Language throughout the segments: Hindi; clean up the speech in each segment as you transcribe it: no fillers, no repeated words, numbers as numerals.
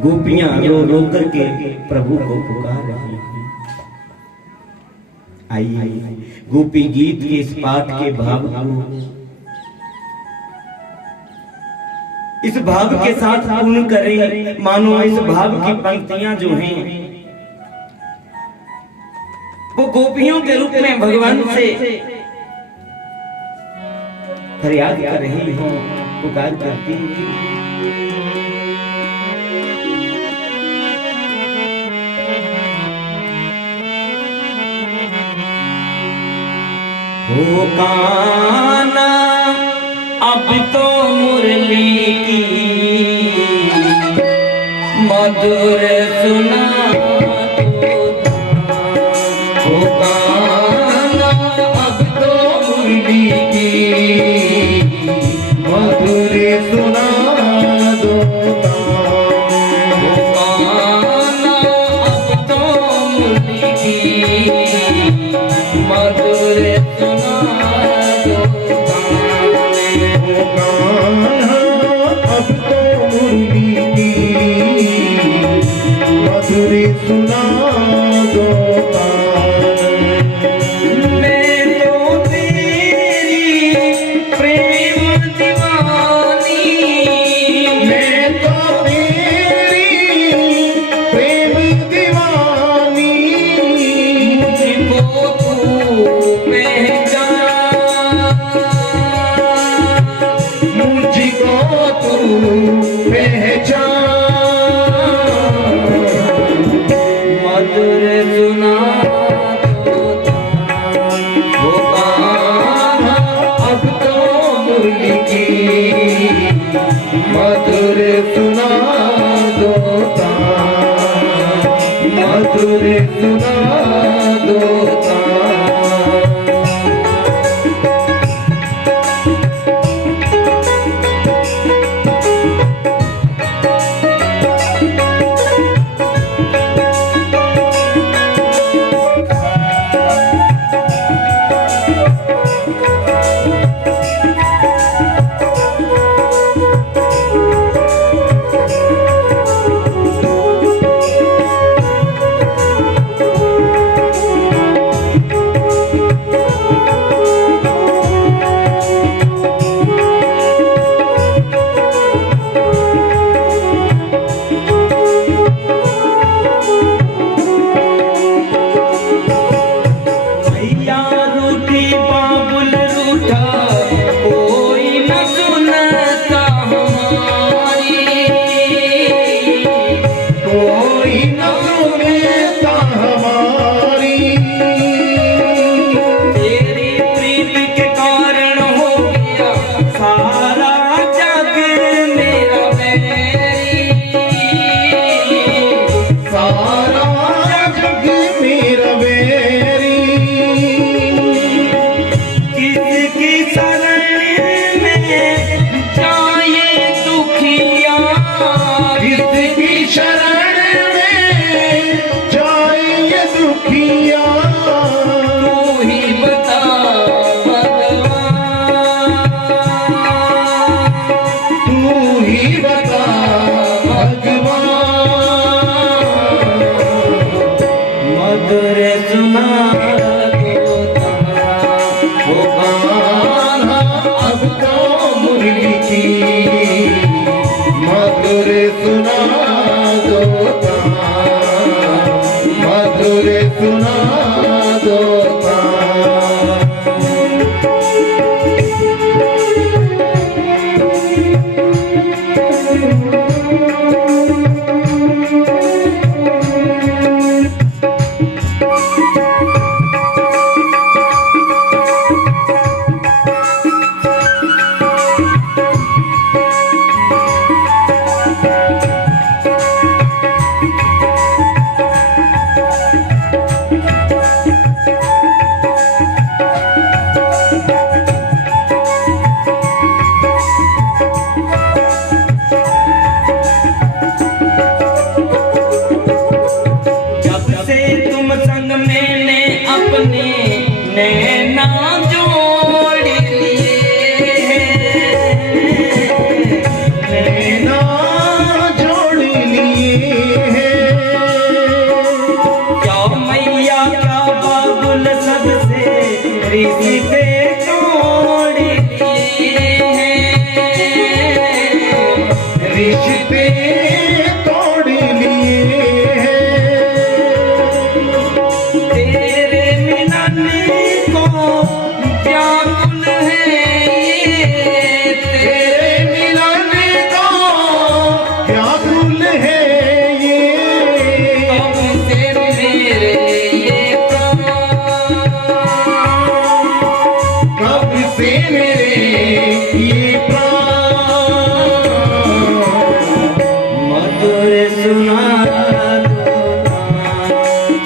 गोपियां रो रो करके प्रभु को पुकार रही हैं। आइए गोपी गीत के इस पाठ के भाव को इस भाव के साथ पूर्ण करें। मानो इस भाव की पंक्तियां जो हैं वो गोपियों के रूप में भगवान से फरियाद कर रही हो, पुकार करती हो काना अब तो मुरली की मधुर सुना हो काना अब तो मुरली की मधुर सुना दो हो काना अब तो मुरली की मधुर सुना दो मैं तो तेरी प्रेम दीवानी, मैं तो तेरी प्रेम दीवानी मुझको तू पहचान, मुझको तू पहचान मधुर सुना दो हो कान्हा अब तो मुरली की मधुर सुना दो मधुर सुना दो मधुर सुना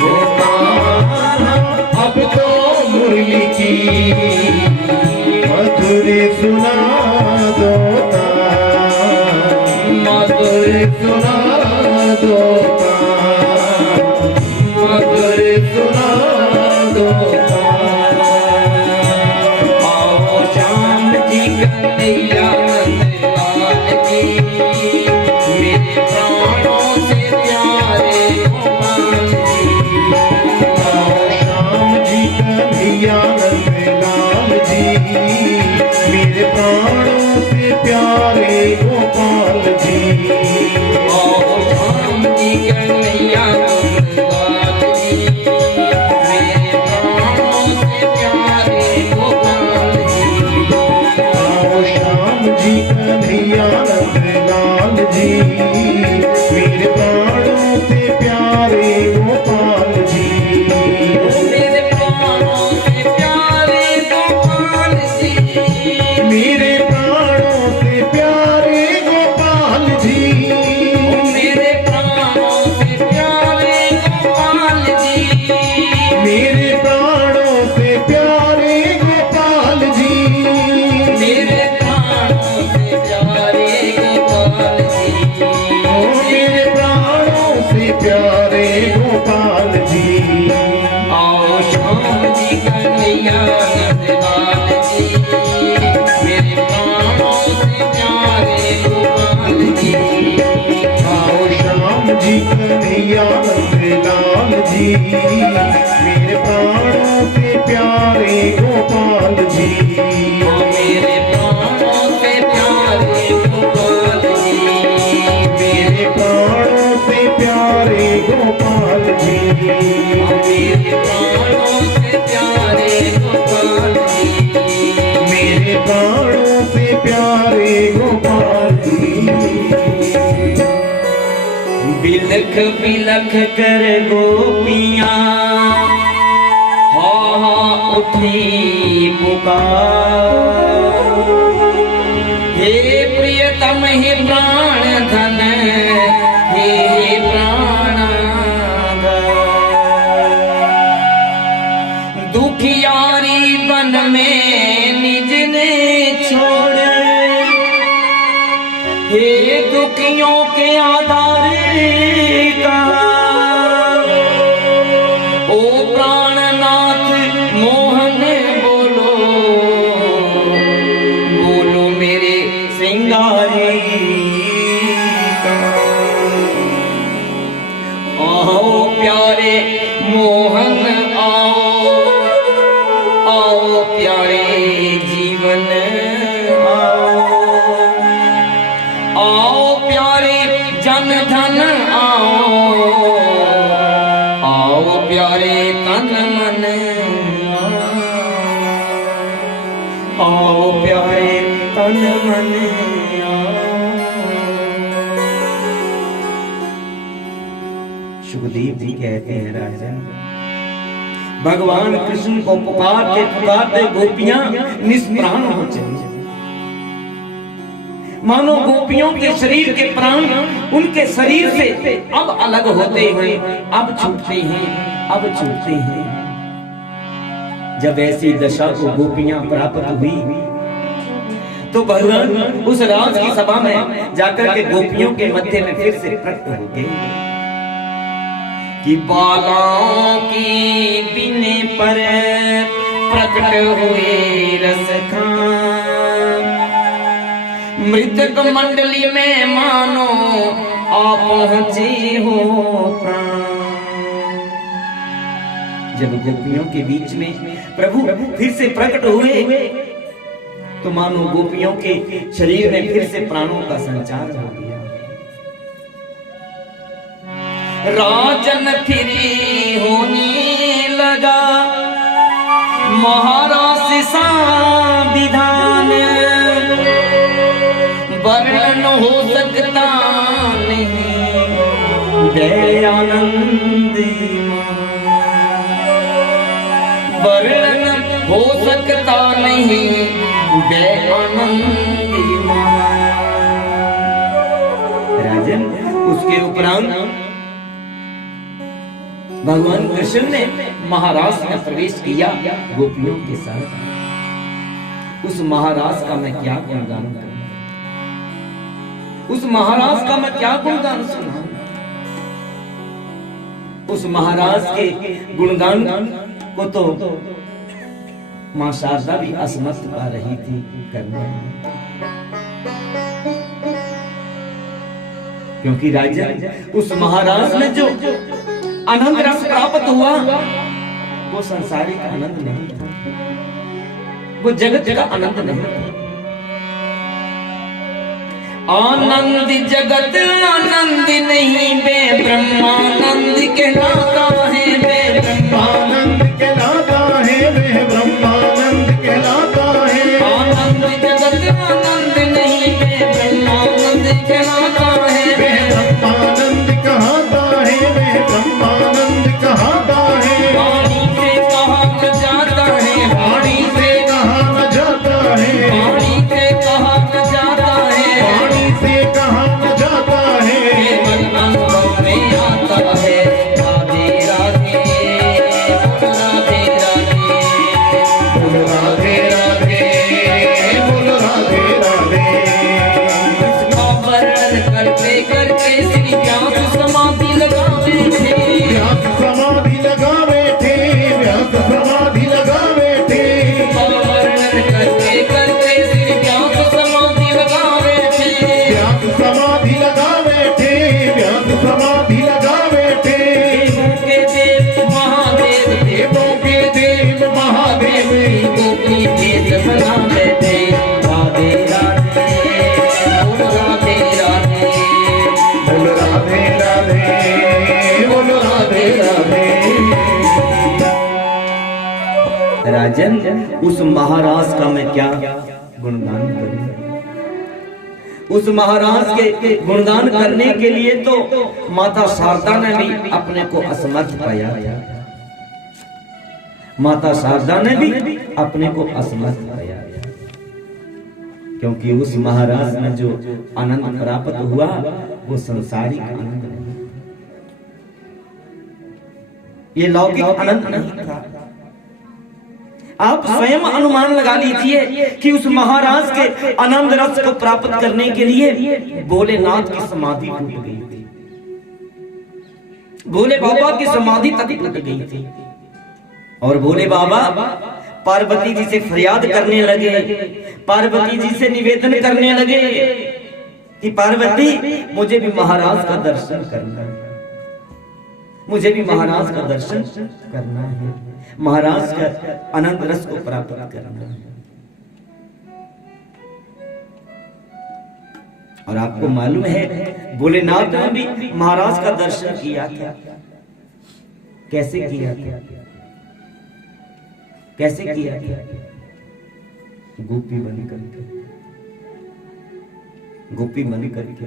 दो कान्हा अब तो मुरली की मधुर सुना दो मधुर सुना दो मधुर सुना दो आओ श्याम जी कन्हैया नंदलाल जी मेरे प्राणों से प्यारे गोपाल जी। आओ श्याम जी कन्हैया नंदलाल जी मेरे प्राणों से प्यारे गोपाल जी। आओ श्याम जी कन्हैया नंदलाल जी मेरे प्राणों से प्यारे गोपाल जी। आओ श्याम जी कन्हैया नंदलाल जी मेरे प्राणों से प्यारे गोपाल जी। मेरे प्राणों से प्यारे गोपाल जी मेरे प्राणों से प्यारे गोपाल जी मेरे प्राणों से प्यारे गोपाल जी मेरे प्राणों से प्यारे गोपाल जी मेरे प्राणों से प्यारे गोपाल जी ओ मेरे प्राणों से प्यारे गोपाल जी। आओ श्याम जी कन्हैया नंदलाल जी मेरे प्राणों से प्यारे गोपाल जी। आओ श्याम जी कन्हैया नंदलाल जी मेरे प्राणों से प्यारे गोपाल जी। मेरे प्राणों से प्यारे गोपाल जी मेरे प्राणों से प्यारे गोपाल जी मेरे प्राणों से प्यारे गोपाल जी मेरे प्राणों से प्यारे गोपाल जी। बिलख बिलख कर गोपियां हा हा उठी पुकार हे प्रियतम हे प्राण धन हे प्राण दुखियारी बन में निज ने छोड़ हे दुखियों के आधार ओ प्राणनाथ मोहन बोलो बोलो मेरे सिंगारी आओ प्यारे मोहन आओ आओ प्यारे जीवन आओ प्यारे जन धन आओ प्यारे तन मन आओ प्यारे तन मन सुखदेव जी कहते हैं राजन भगवान कृष्ण को पुकारते गोपियां निष्प्राण हो चली। मानो गोपियों के शरीर के प्राण उनके शरीर से अब अलग होते हैं, अब छूटते हैं। जब ऐसी दशा को गोपियां प्राप्त हुई तो भगवान उस राज की सभा में जाकर के गोपियों के मध्य में फिर से प्रकट हो गए कि बालाओं की बिने पर प्रकट हुए रस खान मृतक मंडली में मानो आ पहुंचे हो प्राण। जब गोपियों के बीच में प्रभु फिर से प्रकट हुए तो मानो गोपियों के शरीर में फिर से प्राणों का संचार हो गया। राजन फिरी होने लगा महाराज सा विधान वर्णन हो सकता नहीं दयानंद वर्णन हो सकता नहीं दयानंद राजन उसके के उपरांत भगवान कृष्ण ने महाराज में प्रवेश किया गोपियों के साथ। उस महाराज का मैं क्या गुणगान करूं, उस महाराज का मैं क्या गुणगान सुनाऊं। उस महाराज के गुणगान को तो मां शारदा भी असमर्थ पा रही थी करने, क्योंकि राजन उस महाराज में जो आनंद रस प्राप्त हुआ वो संसारिक आनंद नहीं था, वो जगत का आनंद नहीं था। आनंद जगत आनंद नहीं बे ब्रह्मानंद कहलाता है, बे ब्रह्मानंद कहलाता है, वे ब्रह्मानंद कहलाता है। आनंद जगत आनंद नहीं बे ब्रह्मानंद कहलाता है, वे ब्रह्मानंद कहता है, वे ब्रह्मानंद कहता है। वाणी से कहा न जाता है, वाणी से कहा न जाता है, वाणी से कहा न जाता है, वाणी से कहा न जाता है। केवल अनुभव में आता है। राधे राधे राधे राधे, बोलो राधे राधे, बोलो राधे राधे। इसका वर्णन करते करते श्री व्यास समाधि लगावे थे, व्यास समाधि लगावे थे, व्यास समाधि लगावे थे। इसका वर्णन करते करते श्री व्यास समाधि लगावे थे। व्यास समाधि लगावे थे, व्यास समाधि लगावे थे। देवों के देव महादेव, देवों के देव महादेव, गोपी भेष बनावे थे। राधे राधे बोलो राधे राधे, बोलो राधे राधे, बोलो राधे राधे। राजन उस महाराज का मैं क्या गुणगान करूं। उस महाराज के गुणगान करने के लिए तो माता शारदा ने भी अपने को असमर्थ पाया, माता शारदा ने भी अपने को असमर्थ पाया, क्योंकि उस महाराज में जो आनंद प्राप्त हुआ वो संसारिक आनंद नहीं, ये लौकिक आनंद नहीं था। आप स्वयं अनुमान लगा लीजिए कि उस महाराज के आनंद रस को प्राप्त करने के लिए भोलेनाथ की समाधि टूट गई थी, भोले बाबा की समाधि तक टूट गई थी, और भोले बाबा पार्वती जी से फरियाद करने लगे, पार्वती जी से निवेदन करने लगे कि पार्वती मुझे भी महाराज का दर्शन करना है, मुझे भी महाराज का दर्शन करना है, महाराज का आनंद रस को प्राप्त करना है। और आपको मालूम है भोलेनाथ ने भी महाराज का दर्शन किया था। कैसे किया था, कैसे किया था? गोपी बन करके, गोपी बन करके।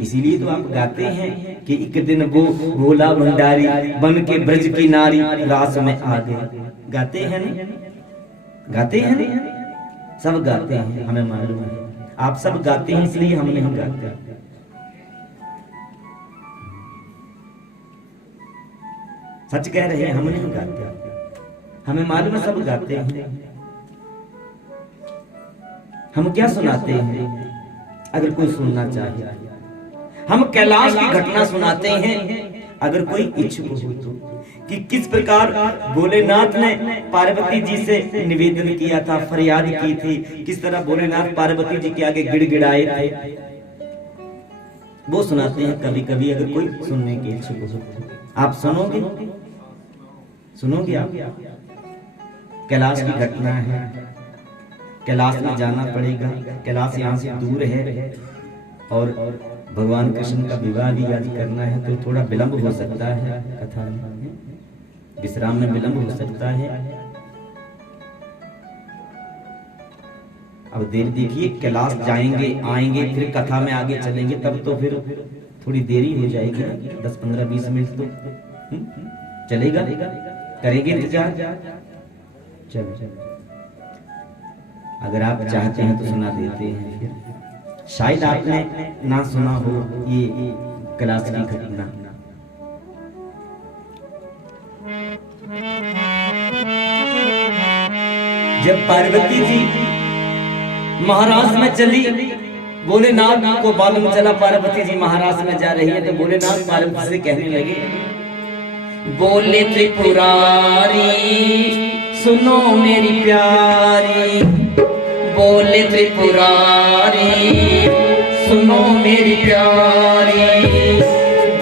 इसीलिए तो आप गाते हैं कि एक दिन वो भोला भंडारी बन के ब्रज की नारी रास में आ गए। गाते हैं ना, गाते हैं ना, सब गाते हैं, हमें मालूम है आप सब गाते हैं, इसलिए हम नहीं गाते। सच कह रहे हैं, हम नहीं गाते, हमें मालूम है सब गाते हैं। हम क्या सुनाते हैं अगर कोई सुनना चाहे? हम कैलाश की घटना सुनाते हैं अगर कोई इच्छुक हो तो, कि किस प्रकार भोलेनाथ ने पार्वती जी से निवेदन किया था, फरियाद की थी, किस तरह भोलेनाथ पार्वती जी के आगे गिड़गिड़ाए थे, वो सुनाते हैं कभी कभी अगर कोई सुनने के इच्छुक हो तो। आप सुनोगे, सुनोगे आप? कैलाश की घटना है, कैलाश में जाना पड़ेगा, कैलाश यहाँ से दूर है, और भगवान कृष्ण का विवाह भी याद करना है तो थोड़ा विलंब हो सकता है, कथा में विश्राम में विलंब हो सकता है। अब देर देखिए, कैलाश जाएंगे आएंगे फिर कथा में आगे चलेंगे, तब तो फिर थोड़ी देरी हो जाएगी, 10 15 20 मिनट तो चलेगा, करेंगे इंतजार। चलो अगर आप चाहते हैं तो सुना देते हैं, शायद आपने ना सुना हो ये कैलाश की घटना। जब पार्वती जी महाराज में चली, भोलेनाथ को मालूम चला पार्वती जी महाराज में जा रही है, तो भोलेनाथ पार्वती से कहने लगे, बोले त्रिपुरारी सुनो मेरी प्यारी, बोले त्रिपुरारी सुनो मेरी प्यारी,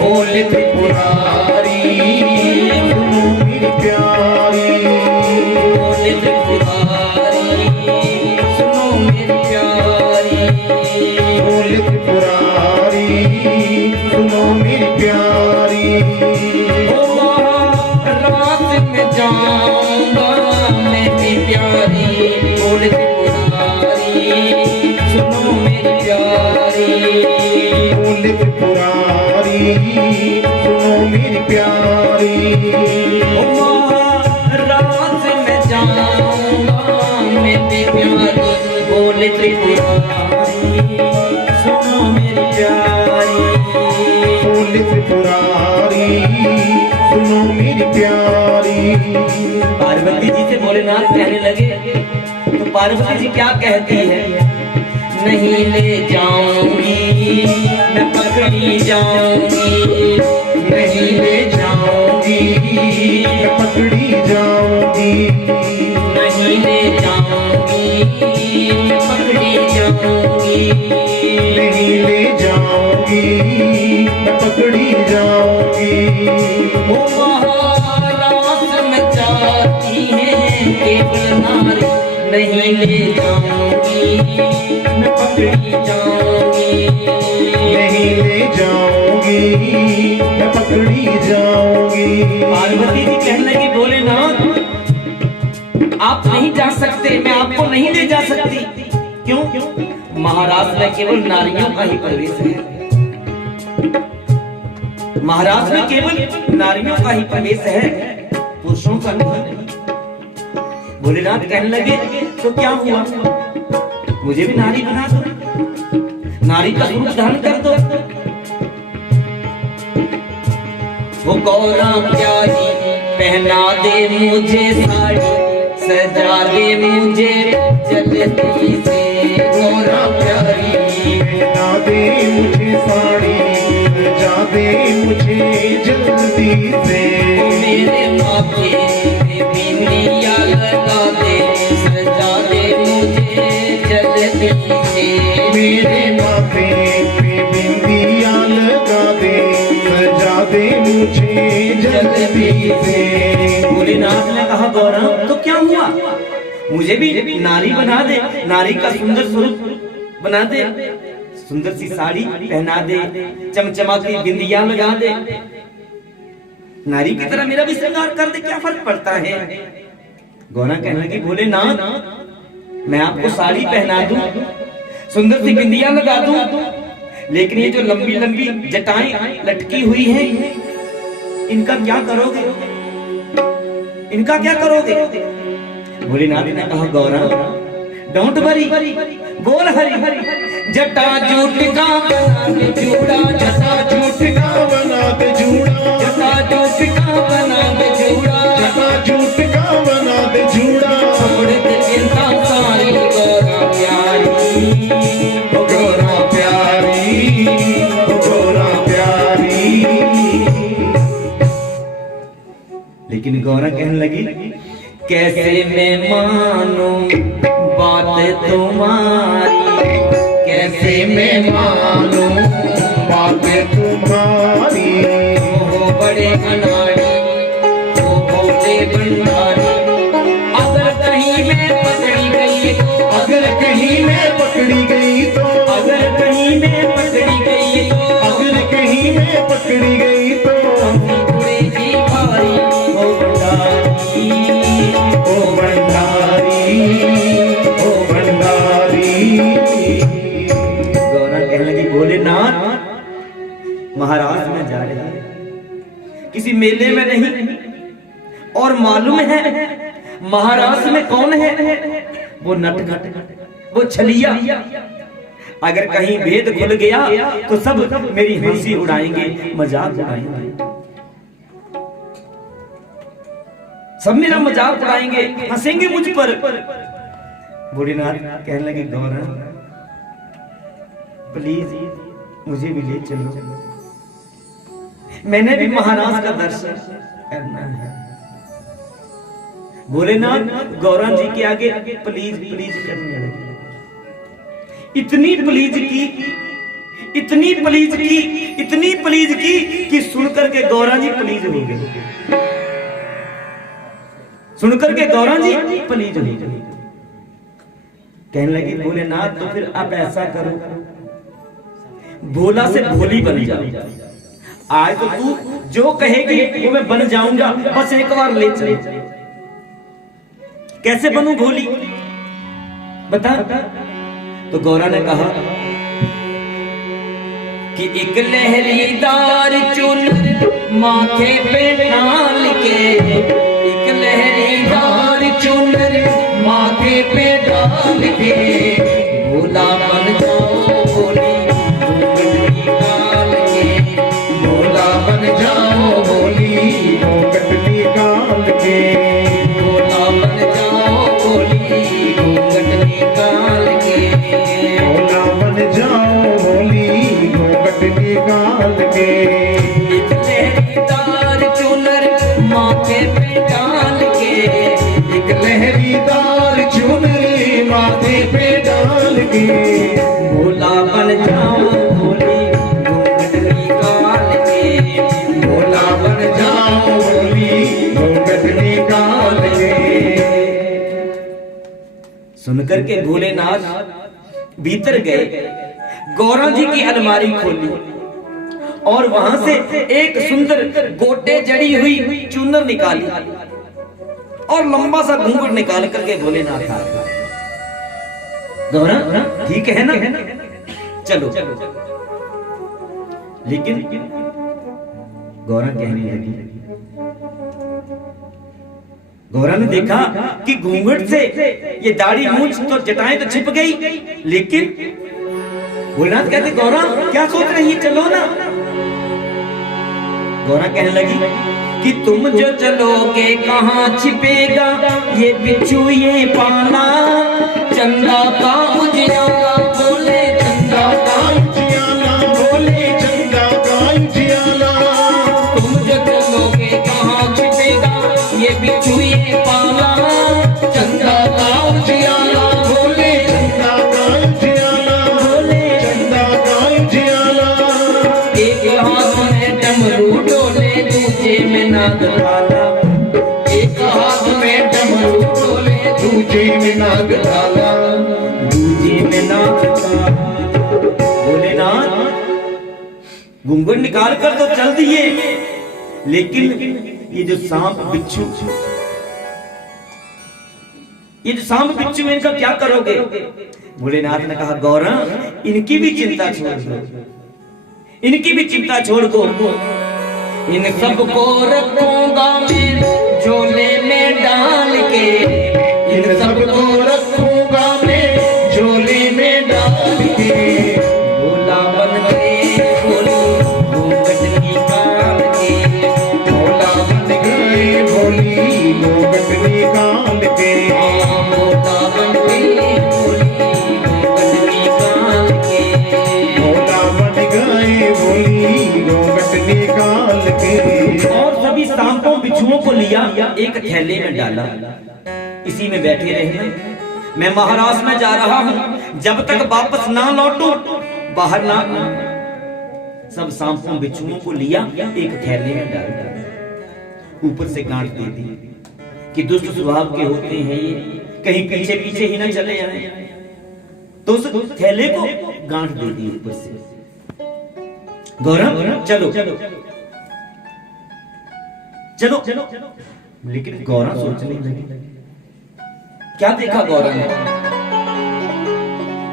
बोले त्रिपुरारी सुनो मेरी प्यारी, बोले त्रिपुरारी सुनो मेरी प्यारी, बोले त्रिपुरारी सुनो मेरी प्यारी। ओ रात में जाऊंगा मैं भी प्यारी, बोले त्रिपुरारी सुनो मेरी प्यारी, बोले त्रिपुरारी सुनो मेरी प्यारी। रात में जाऊंगा मैं भी प्यारी, बोले त्रिपुरारी सुनो मेरी प्यारी, बोले त्रिपुरारी सुनो मेरी प्यारी। पार्वती जी से भोलेनाथ कहने लगे, तो पार्वती जी क्या कहती है, नहीं ले जाऊंगी मैं पकड़ी जाऊंगी, नहीं ले जाऊंगी मैं पकड़ी जाऊंगी, नहीं ले जाऊंगी मैं पकड़ी जाऊंगी, नहीं ले जाऊंगी मैं पकड़ी जाऊंगी। वो महाराज में जाती है केवल नारी, नहीं ले जाऊंगी मैं पकड़ी जाऊंगी, नहीं ले जाऊंगी मैं पकड़ी जाऊंगी। पार्वती जी कहने लगी, भोलेनाथ आप नहीं जा सकते, मैं आपको नहीं ले जा सकती। क्यों? महाराज में केवल नारियों का ही प्रवेश है, महाराज में केवल नारियों का ही प्रवेश है, पुरुषों का नहीं। भोलेनाथ कहने लगे, तो क्या हुआ, मुझे भी नारी बना दो, नारी का रूप धारण कर दो। वो गौरा प्यारी पहना दे मुझे साड़ी, सजा दे मुझे जल्दी से, गौरा प्यारी पहना दे मुझे साड़ी, सजा दे मुझे जल्दी से, ओ मेरे माथे पे बिंदिया लगा दे, सजा दे मुझे जल्दी से, मेरे माथे पे बिंदिया लगा दे, सजा दे मुझे जल्दी से। भोलेनाथ ने कहा, गौरा तो क्या हुआ, मुझे भी नारी बना दे, नारी का सुंदर स्वरूप बना दे, सुंदर सी साड़ी पहना दे, चमचमाती बिंदिया लगा दे, नारी की तरह मेरा भी श्रृंगार कर दे, क्या फर्क पड़ता है। गौरा कहने लगी, भोलेनाथ मैं आपको साड़ी पहना दूं, सुंदर सी बिंदिया लगा दूं, लेकिन ये जो लंबी लंबी जटाएं लटकी हुई हैं, इनका क्या करोगे, इनका क्या करोगे। भोलेनाथ ने कहा, गौरा डोंट वरी बोल हरी, जटा जूट का बना दे जूड़ा, जटा जूट का बना दे जूड़ा, जटा जूट का बना दे जूड़ा, जटा जूट का बना दे जूड़ा, छोड़ दे चिंता सारी गौरा प्यारी, ओ गौरा प्यारी, ओ गौरा प्यारी। लेकिन गौरा कहने लगी, कैसे मैं मानूं बात तुम्हारी, कैसे मैं मानूं बात तुम्हारी, हो बड़े अनाड़ी हो भोले भंडारी, अगर कहीं मैं पकड़ी गई तो, अगर कहीं मैं पकड़ी गई तो, अगर कहीं मैं पकड़ी गई तो, अगर कहीं मैं पकड़ी गई तो, पड़ेगी भारी हो भंडारी, ओ भंडारी, ओ भंडारी। गौरा कहने लगी, भोलेनाथ महाराज में जा रहे हैं, किसी मेले में नहीं, और मालूम है महाराज में कौन है, वो नटखट, वो छलिया, अगर कहीं भेद खुल गया तो सब मेरी हंसी उड़ाएंगे, मजाक उड़ाएंगे, सब मेरा मजाक उड़ाएंगे, हंसेंगे मुझ पर। भोलेनाथ कहने लगे गौरा प्लीज मुझे भी ले चलो, मैंने भी महाराज का दर्शन करना है। भोलेनाथ गौरा जी के आगे प्लीज प्लीज करने लगे। इतनी प्लीज की, इतनी प्लीज की, इतनी प्लीज की कि सुनकर के गौरा जी प्लीज हो गए, सुनकर के गौरा जी प्लीज हो गए। कहने लगे भोलेनाथ तो फिर आप ऐसा करो, भोला से भोली बन जाओ, आज तो तू जो कहेगी वो मैं बन जाऊंगा, बस एक बार ले चले। कैसे बनूं भोली बता? तो गौरा ने कहा कि एक लहरीदार चुनर माथे पे डाल के, एक लहरीदार चुनर माथे पे डाल के, भोला बन जाओ भोली घूंघट निकाल के, भोला बन जाओ भोली घूंघट निकाल के, भोला बन जाओ भोली घूंघट निकाल के, भोला बन जाओ भोली घूंघट निकाल के। एक लहरीदार चुनर माथे पे डाल के, एक लहरीदार चुनरी माथे पे डाल के, भोला बन जाओ भोली घूंघट निकाल के, भोला बन जाओ भोली घूंघट निकाल के। सुनकर के भोलेनाथ भीतर गए, गौरा जी की अलमारी खोली और वहां से एक सुंदर गोटे जड़ी हुई चुनर निकाली और लंबा सा घूंघट निकाल करके भोलेनाथ आ गए। गौरा ठीक है ना, चलो। लेकिन गौरा कहने लगी, गौरा ने देखा कि घूंघट से ये दाढ़ी मूंछ तो जटाएं तो छिप गई, लेकिन भोलेनाथ कहते गौरा क्या सोच रही है, चलो ना। गौरा कहने लगी कि तुम जो चलोगे कहाँ छिपेगा ये बिच्छू ये पाना, चंदा का उजियाला बोले चंदा का उजियाला बोले चंदा का उजियाला, तुम जो चलोगे कहाँ छिपेगा ये बिच्छू ये पाना, चंदा का उजियाला बोले चंदा का उजियाला बोले चंदा का उजियाला। एक हाथ में डमरू डोले दूजे में नाग डाला, एक हाथ में डमरू डोले दूजे में नाग डाला, दूजे में नाग डाला। भोलेनाथ घूंघट निकाल कर तो चल दिए, लेकिन ये जो सांप बिच्छू, ये जो सांप बिच्छू इनका क्या करोगे? भोलेनाथ ने कहा गौरा इनकी भी चिंता छोड़ दो, इनकी भी चिंता छोड़ दो, इन सबको रखूंगा मैं झोले में डाल के, इन सबको रखूंगा मैं झोले में डाल के, भोला बन गए भोली घूंघट निकाल के, भोला बन गए भोली घूंघट निकाल के, भोला बन गए भोली घूंघट निकाल के, भोला बन गए भोली घूंघट निकाल के। और सभी सांपों बिच्छुओं को लिया एक थैले में डाला, इसी में बैठे रहना, मैं महाराज में जा रहा हूं, जब तक वापस ना लौटूं बाहर ना। सब सांपों बिच्छुओं को लिया एक थैले में डाल दिया, ऊपर से गांठ दे दी कि दुष्ट स्वभाव के होते हैं ये, कहीं पीछे पीछे ही ना चले आए, तो उस थैले को गांठ दे दी ऊपर से। गौरा चलो चलो चलो, लेकिन गौरा सोचने लगी, क्या देखा गौरा ने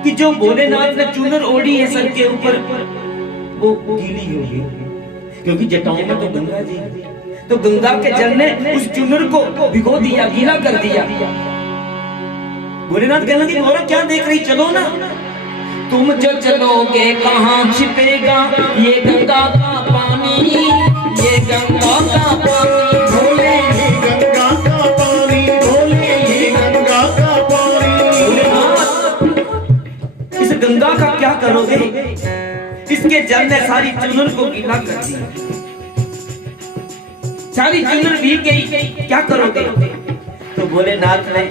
कि जो भोलेनाथ ने चुनर ओढ़ी है सर के ऊपर वो गीली हो गई, क्योंकि जटाओं में तो गंगा जी, तो गंगा के जल ने उस चुनर को भिगो दिया, गीला कर दिया। भोलेनाथ कहने लगे गौरा क्या देख रही, चलो ना। तुम जो चलोगे कहाँ छिपेगा ये गंगा का पानी, ये गंगा का पानी। बोले ये गंगा का पानी, बोले ये गंगा का पानी। इस गंगा का क्या करोगे? इसके जल ने सारी चुनर को गीला कर दिया, सारी चुनर भीग गई, क्या करोगे? तो भोलेनाथ ने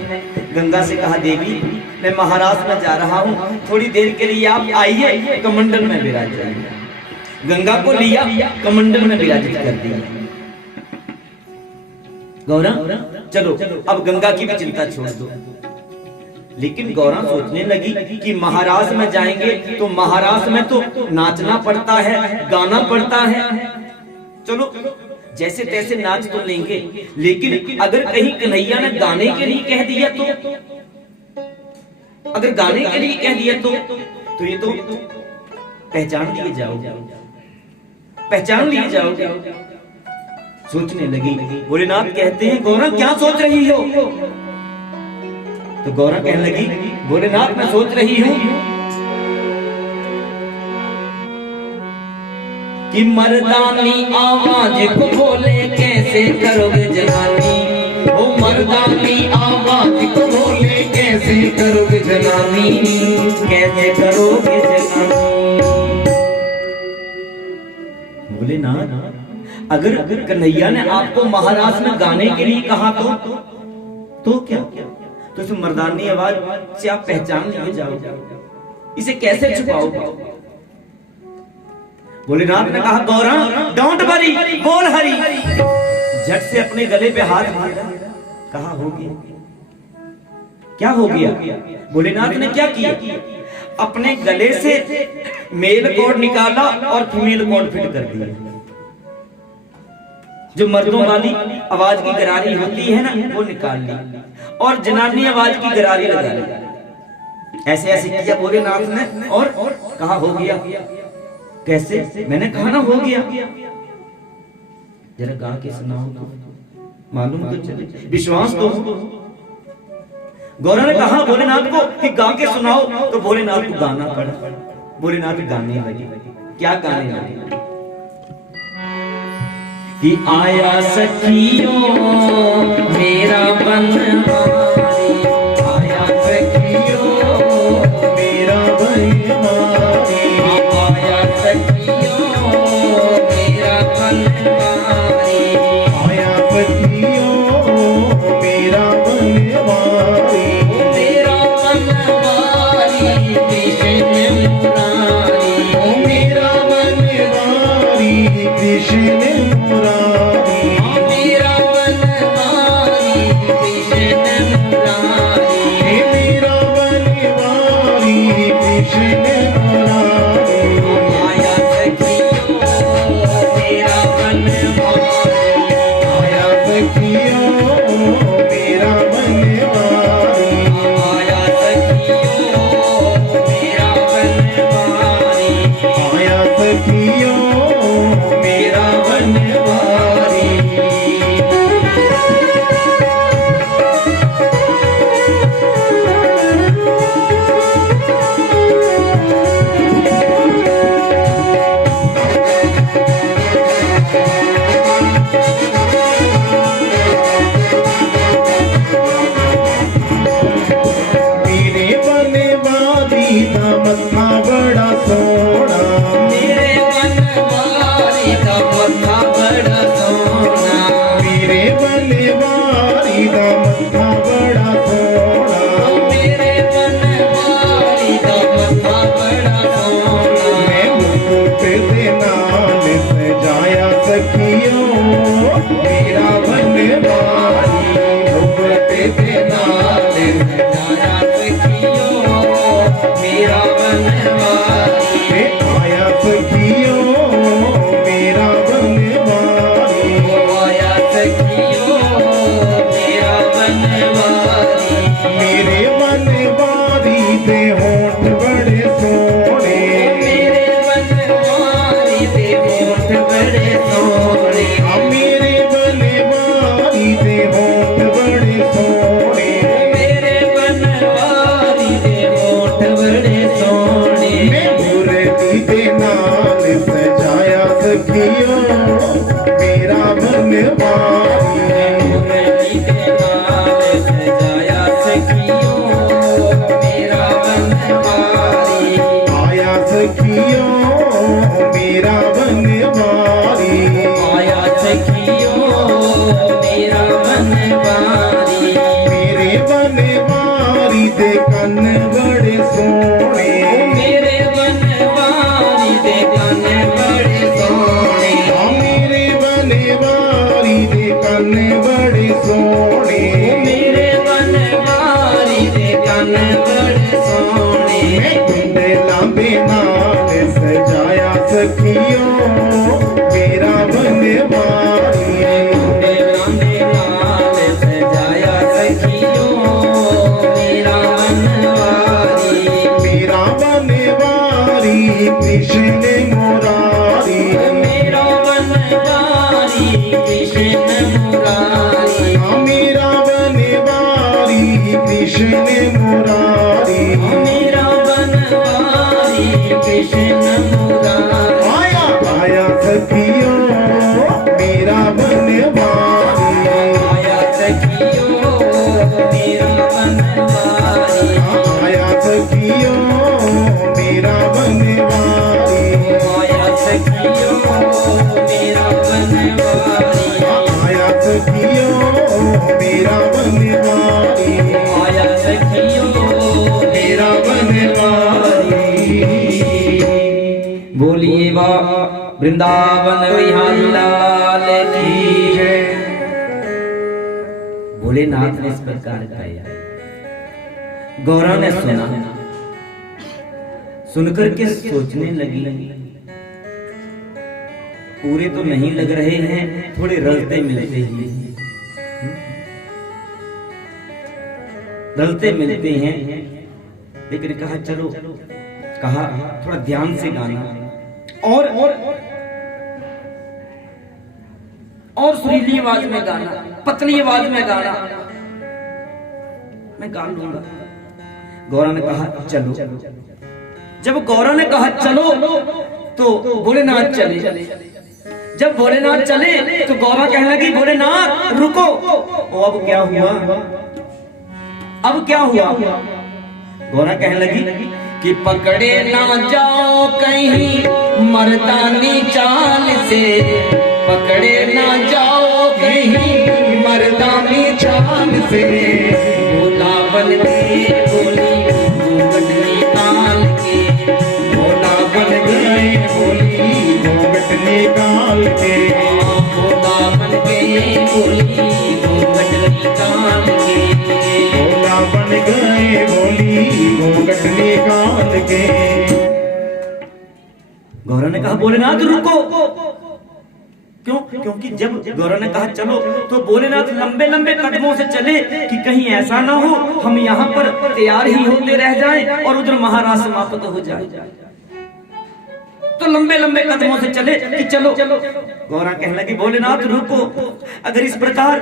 गंगा से कहा, देवी मैं महाराष्ट्र में जा रहा हूँ, थोड़ी देर के लिए आप आइए, कमंडल में विराज जाइए। गंगा को लिया, कमंडल में विराजित कर दिया। गौरा चलो अब गंगा की भी चिंता छोड़ दो। लेकिन गौरा सोचने लगी कि महाराष्ट्र में जाएंगे तो महाराष्ट्र में तो नाचना पड़ता है, गाना पड़ता है। चलो जैसे तैसे नाच तो लेंगे, लेकिन अगर कहीं कन्हैया ने गाने के लिए कह दिया तो, अगर गाने के लिए कह दिया तो ये तो पहचान लिए जाओगे, पहचान लिए जाओगे। सोचने लगी। भोलेनाथ कहते हैं, गौरा क्या सोच रही हो? तो गौरा कहने लगी, भोलेनाथ मैं सोच रही हूं कि मर्दानी आवाज को बोले कैसे करोगे जनानी, ओ मर्दानी आवाज को बोले कैसे करोगे जनानी, कैसे करोगे जनानी। भोलेनाथ अगर कन्हैया ने आपको महाराष्ट्र में गाने के लिए कहा तो क्या? तो इस मर्दानी आवाज से आप पहचान लिए जाओगे, इसे कैसे छुपाओगे? भोलेनाथ ने कहा, गौरा डोंट वरी, बोल हरी। झट से अपने गले पे हाथ मारा, कहा हो गया, क्या हो गया? भोलेनाथ ने क्या किया? अपने गले से मेल कोड निकाला और फीमेल कोड फिट कर दिया। जो मर्दों वाली आवाज की गरारी होती है ना, वो निकाल ली और जनानी आवाज की गरारी लगा ली। ऐसे ऐसे किया भोलेनाथ ने और कहा हो गया। कैसे? मैंने कहा ना हो गया, जरा गा के सुनाओ तो मालूम तो चले, विश्वास तो हो। गौरा ने कहा भोलेनाथ को कि गा के सुनाओ, तो भोलेनाथ को गाना पड़ा। भोलेनाथ गाने लगे। क्या गाने लगे? कि आया सखियों मेरा बनवारी, आया सखियों मेरा बनवारी, आया सखियों मेरा बनवारी, आया सखियों मेरा बनवारी, मेरा बनवारी कृष्ण मुरारी, मेरा बनवारी कृष्ण सोने सखियों मेरा बनवारी। मुरली के नाल सजाया सखियों मेरा बनवारी। आया सखियों मेरा बनवारी। आया सखियों मेरा बनवारी। मेरे बनवारी दे कन बड़े सोने। मेरे बनवारी दे कन बड़े सोने। मेरे बनवारी दे कन बड़े सोने। मेरे बनवारी दे कन बड़े सोने। मैं कुंडला बेनाल सजाया सखियों मेरा बनवारी। मेरा नाल सजाया सखियों मेरा बनवारी। मेरा बनवारी कृष्ण मुरारी। मेरा बनवारी कृष्ण मुरारी। मेरा बनवारी कृष्ण मुरारी। मेरा बनवारी कृष्ण मुरारी। आया आया सखियों मेरा बनवारी। आया सखियों मेरा बनवारी। आया सखियों मेरा बनवारी। आया सखियों मेरा बनवारी। आया सखियों मेरा बनवारी। आया सखियों मेरा बनवारी। बोलिए बा वृंदावन विहारी लाल की जय। भोलेनाथ ने इस प्रकार गाया। गौरा ने सुना, सुनकर के सोचने लगी, पूरे तो नहीं लग रहे हैं, थोड़े रलते मिलते ही रलते मिलते हैं। लेकिन कहा चलो, कहा थोड़ा ध्यान से गाना और सुरीली आवाज में गाना, पतली आवाज में गाना, मैं गा लूंगा। गौरा ने कहा चलो। जब गौरा ने कहा चलो तो भोलेनाथ चले। जब भोलेनाथ चले तो गौरा कहने लगी भोलेनाथ रुको। ओ अब क्या हुआ? अब क्या हुआ? गौरा कहने लगी कि पकड़े ना जाओ कहीं मर्दानी चाल से। पकड़े ना जाओ कहीं मर्दानी चाल से। भोला बन गए बोली घूंघट निकाल के। भोला बन गए बोली घूंघट निकाल के। भोला बन गए बोली घूंघट निकाल के। भोला बन गए बोली घूंघट निकाल के। गौरा ने कहा भोलेनाथ रुको। क्यों? क्योंकि जब गौरा ने कहा चलो तो भोलेनाथ लंबे लंबे कदमों से चले कि कहीं ऐसा ना हो हम यहाँ पर तैयार ही होते रह जाएं और उधर महाराज समाप्त हो जाए। तो लंबे लंबे कदमों से चले कि चलो। गौरा कहने लगी भोलेनाथ रुको। अगर इस प्रकार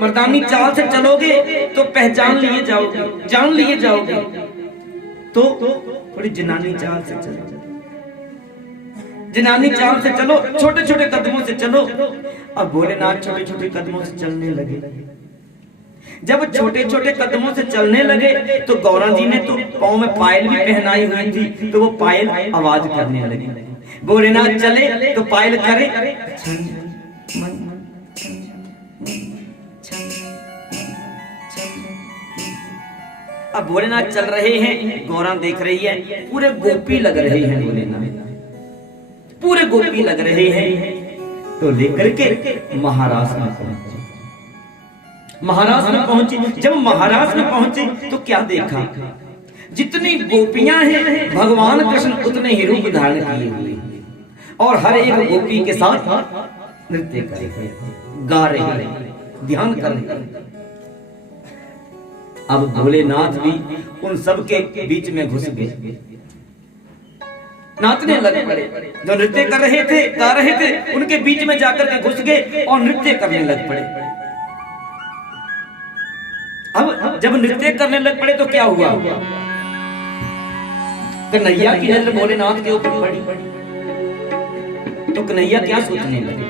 मर्दानी चाल से चलोगे तो पहचान लिए जाओगे, जान लिए जाओगे। तो थोड़ी जनानी चाल से चलो। जनानी चाल से चलो, छोटे छोटे कदमों से चलो। अब भोलेनाथ छोटे छोटे कदमों से चलने लगे। जब छोटे छोटे कदमों से चलने लगे तो गौरा जी ने तो पाँव में पायल भी पहनाई हुई थी, तो वो पायल आवाज करने लगी। भोलेनाथ चले तो पायल करे। अब भोलेनाथ चल रहे हैं, गौरा देख रही है, पूरे गोपी लग रहे हैं। भोलेनाथ पूरे गोपी लग रहे हैं। तो लेकर के महाराज में पहुंचे। महाराज में पहुंचे। जब महाराज में पहुंचे तो क्या देखा? जितनी गोपियां हैं भगवान कृष्ण उतने ही रूप धारण किए हुए और हर एक गोपी के साथ नृत्य कर रहे, गा रहे, ध्यान कर रहे। अब भोलेनाथ भी उन सब के बीच में घुस गए, नाचने लग पड़े। जो नृत्य कर रहे थे, गा रहे थे, उनके बीच में जाकर के घुस गए और नृत्य करने लग पड़े। अब जब नृत्य करने लग पड़े तो क्या हुआ? कन्हैया की नजर भोलेनाथ के ऊपर पड़ी। तो कन्हैया क्या सोचने लगे,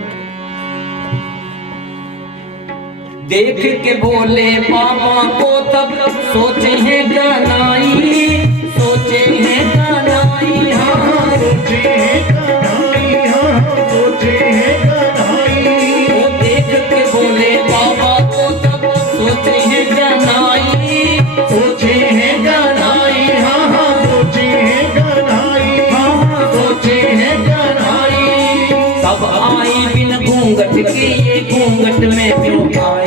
देख के बोले बाबा को तब सोचे हैं कन्हैया, सोचे हैं कन्हैया, सोचे हैं कन्हैया, सोचे हैं कन्हैया। वो देख के बोले बाबा को तब सोचे हैं कन्हैया, सोचे हैं कन्हैया, सोचे हैं कन्हैया, सोचे हैं कन्हैया। सब आई बिन घूंघट के ये घूंघट में क्यों आए,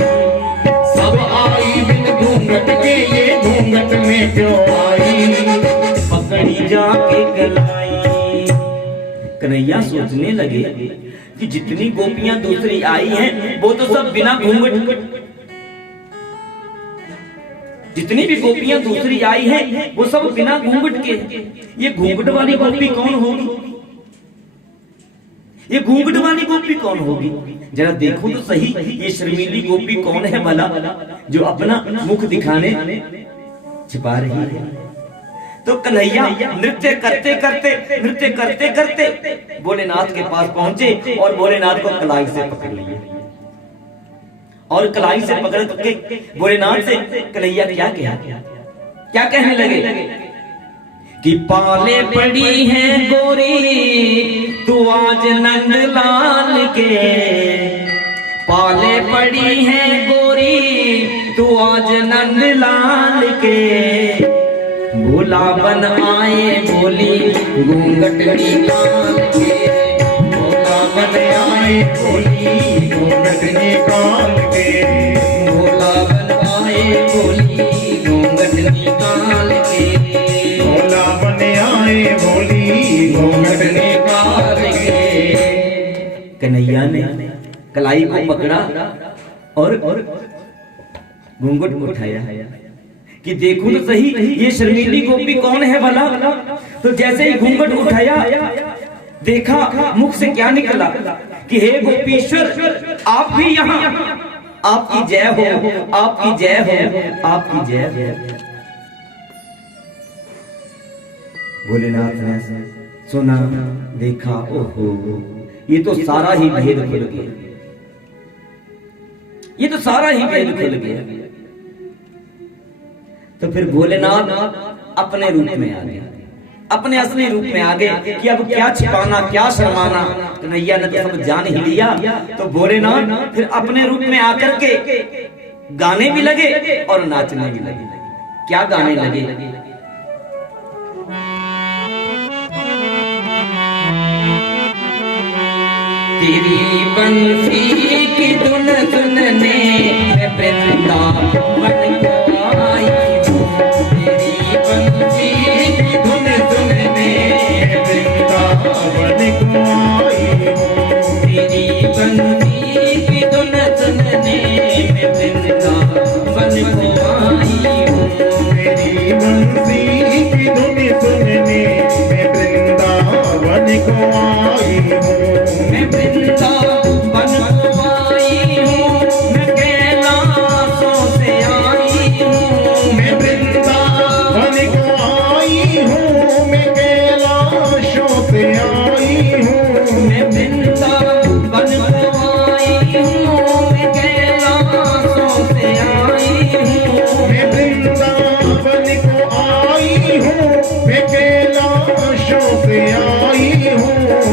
सब आई बिन घूंघट के ये घूंघट में क्यों आई, पकड़ी जाके गलाई। कन्हैया सोचने लगे कि जितनी गोपियां दूसरी आई हैं वो तो सब बिना घूंघट, जितनी भी गोपियां दूसरी आई हैं वो सब बिना घूंघट के, ये घूंघट वाली गोपी कौन होगी, ये घूंघट वाली गोपी कौन होगी, जरा देखो तो सही ये शर्मीली गोपी कौन है भला, जो अपना मुख दिखाने छिपा रही है। तो कन्हैया नृत्य करते करते भोलेनाथ के पास पहुंचे और भोलेनाथ को कलाई से पकड़ लिए, और कलाई से पकड़ के भोलेनाथ से कन्हैया क्या कहने लगे कि पाले पड़ी है गोरी तू आज नंदलाल के, पाले पड़ी है गोरी तू आज नंदलाल के, भोला बन आए बोली घूंघट निकाल के, भोला बन आए बोली घूंघट निकाल के, भोला बन आए बोली घूंघट निकाल के, भोला बन आए बोली घूंघट निकाल के। कन्हैया ने कलाई को पकड़ा और घूंघट उठाया कि देखो तो सही ये शर्मीली गोपी कौन है भला। तो जैसे ही घूंघट उठाया देखा मुख से क्या निकला कि हे गोपीश्वर आप भी यहाँ, आपकी जय हो, आपकी जय हो, आपकी जय हो। भोलेनाथ ने सुना देखा, ओहो ये तो सारा ही भेद खुल गया, ये तो सारा ही भेद खुल गया। तो फिर भोलेनाथ अपने रूप में आ गया, अपने असली रूप में आ गए कि अब क्या छिपाना क्या शर्माना, कन्हैया ने तो सब जान ही लिया। तो भोलेनाथ फिर अपने रूप में आकर के गाने भी लगे और नाचने भी लगे। क्या गाने लगे? तेरी बंसी की धुन सुनने वृंदावन को आई, तेरी बंसी की धुन सुनने वृंदावन को आई, तेरी बंसी की धुन सुनने वृंदावन को आई हूँ, तेरी बंसी की धुन सुनने मैं वृंदावन को आई हूँ, मैं वृंदावन को आई हूँ, मैं कैलाशों से आई हूँ, मैं वृंदावन को आई हूँ, मैं कैलाशों से आई हूँ, मैं वृंदावन को आई हूँ, मैं कैलाशों से आई हूँ, मैं वृंदावन को आई हूँ, मैं कैलाशों से आई हूँ,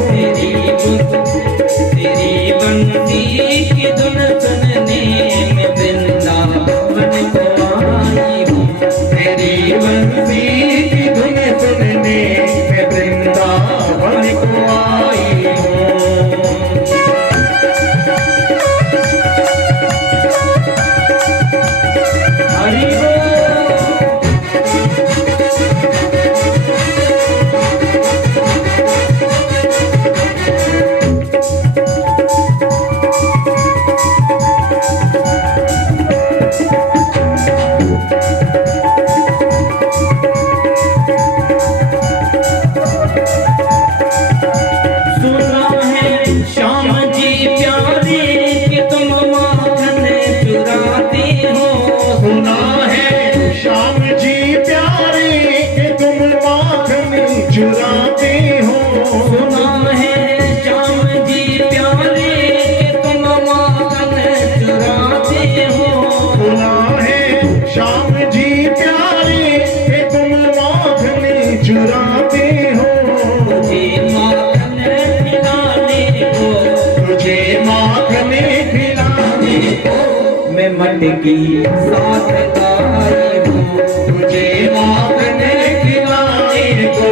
मटकी साथ लाई हूँ, तुझे आपने खिलाने को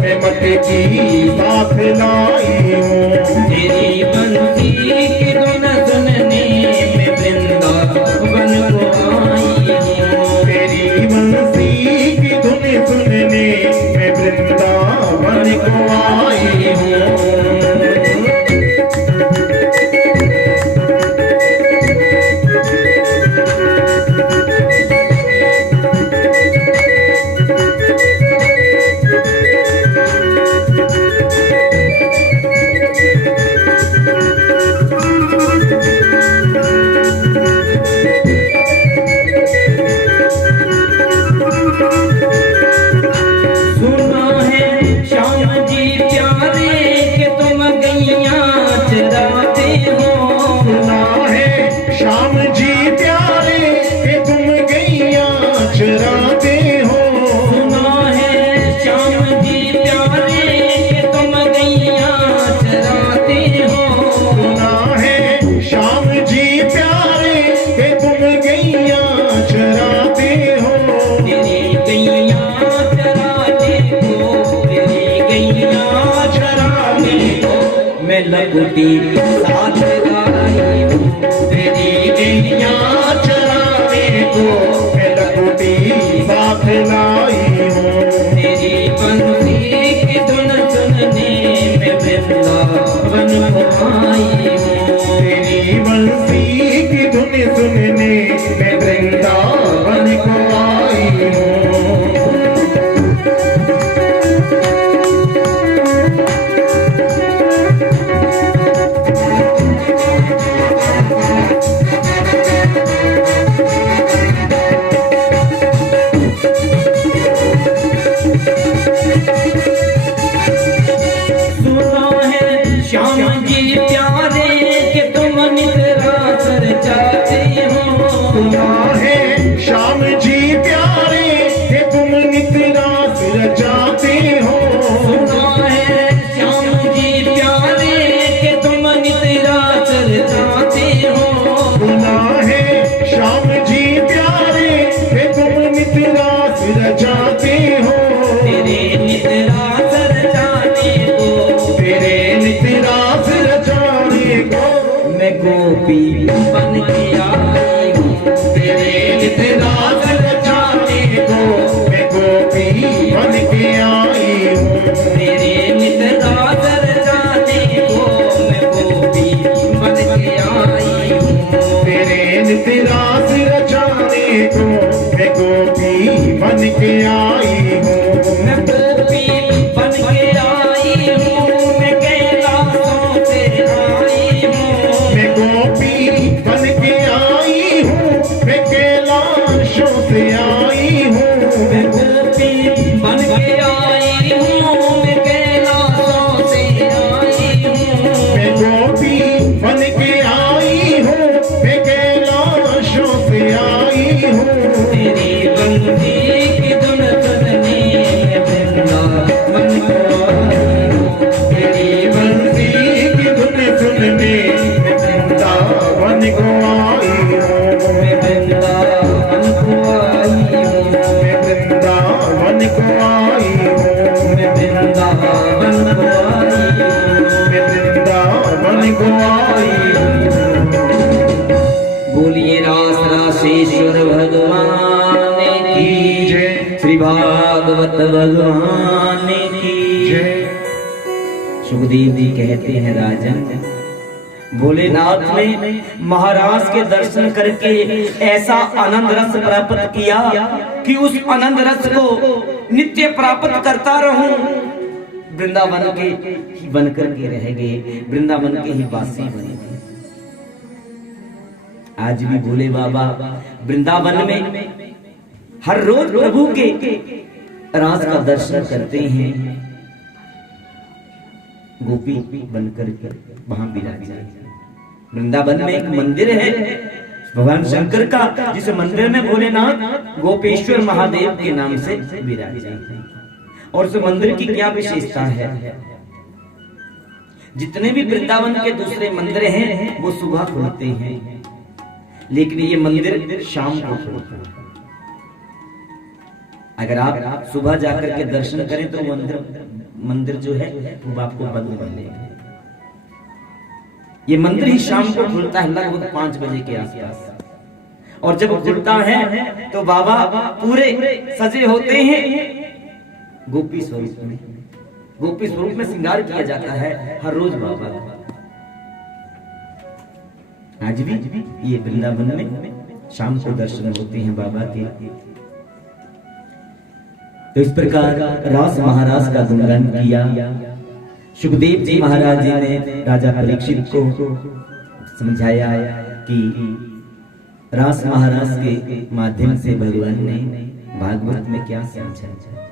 मैं मटकी साथ लाई हूँ। तेरी बंसी की धुन सुनने में वृंदावन को आई हूँ, तेरी बंसी की धुन सुनने मैं वृंदावन को आई हूँ। लकुटी साथ लाई हूँ, तेरी गैया चराने को मैं लकुटी साथ लाई हूँ। तेरी बंसी की धुन सुनने में वृंदावन को आई हूँ, तेरी बंसी की धुन सुनने मैं वृंदावन को आई हूँ। श्याम जी प्यारे के तुम निद्रा कर जाते हो, सुना है श्याम जी प्यारे के तुम निद्रा कर जाते हो। सुना है श्याम जी प्यारे के तुम निद्रा कर जाते हो, सुना है श्याम जी प्यारे के तुम निद्रा कर जाते हो। तेरे निद्रा कर जाने को, तेरे निद्रा कर जाने को मैं गोपी बन के आई हूँ, तेरे निद्रा कर जाने को मैं गोपी बन के आई हूँ। तेरे निद्रा कर जाने को मैं गोपी बन के आई हूँ, तेरे निद्रा कर जाने को मैं गोपी बन के आई हूँ। मैं गोपी बन के आई हूँ, मैं कैलाशों से आई हूँ, मैं गोपी बन के आई हूँ, मैं कैलाशों से आई हूँ। मैं गोपी बन के आई हूँ, मैं कैलाशों से आई हूँ, मैं गोपी बन के आई हूँ, मैं कैलाशों से आई हूँ। तेरी बंसी की धुन सुनने में वृंदावन को आई हूँ, तेरी बंसी की धुन सुनने मैं वृंदावन को आई हूँ। मैं वृंदावन को आई हूँ, मैं वृंदावन को आई हूँ। मैं वृंदावन को आई हूँ, मैं वृंदावन को आई हूँ। बोलिए रास राशेश्वर भगवान की जय, श्री भागवत भगवान की जय। सुखदेव जी कहते हैं राजन, भोलेनाथ ने महाराज के दर्शन करके ऐसा आनंद रस प्राप्त किया कि उस आनंद रस को नित्य प्राप्त करता रहूं। वृंदावन के ही बनकर के रह गए, वृंदावन के ही वासी बने थे। आज भी भोले बाबा वृंदावन में हर रोज प्रभु के राज का दर्शन करते हैं, गोपी बनकर के वहां विराजे। वृंदावन में एक मंदिर है भगवान शंकर का, जिस मंदिर में भोलेनाथ गोपेश्वर महादेव के नाम से विराजे हैं। और उस मंदिर की क्या विशेषता है, जितने भी वृंदावन के दूसरे मंदिर हैं वो सुबह खुलते हैं, लेकिन ये मंदिर शाम को खुलता है। अगर आप सुबह जाकर के दर्शन करें तो मंदिर जो है वो आपको बंद मिलेगा। ये मंदिर ही शाम को खुलता है लगभग 5 बजे के आसपास। और जब खुलता है तो बाबा पूरे सजे होते हैं गोपी स्वरूप में। गोपी स्वरूप में श्रृंगार किया जाता है हर रोज बाबा का। आज भी ये वृंदावन में शाम को दर्शन होते हैं बाबा के। तो इस प्रकार रास महाराज का गुणगान किया। सुखदेव जी महाराज जी ने राजा परीक्षित को समझाया कि रास महाराज के माध्यम से भगवान ने भागवत में क्या समझाया।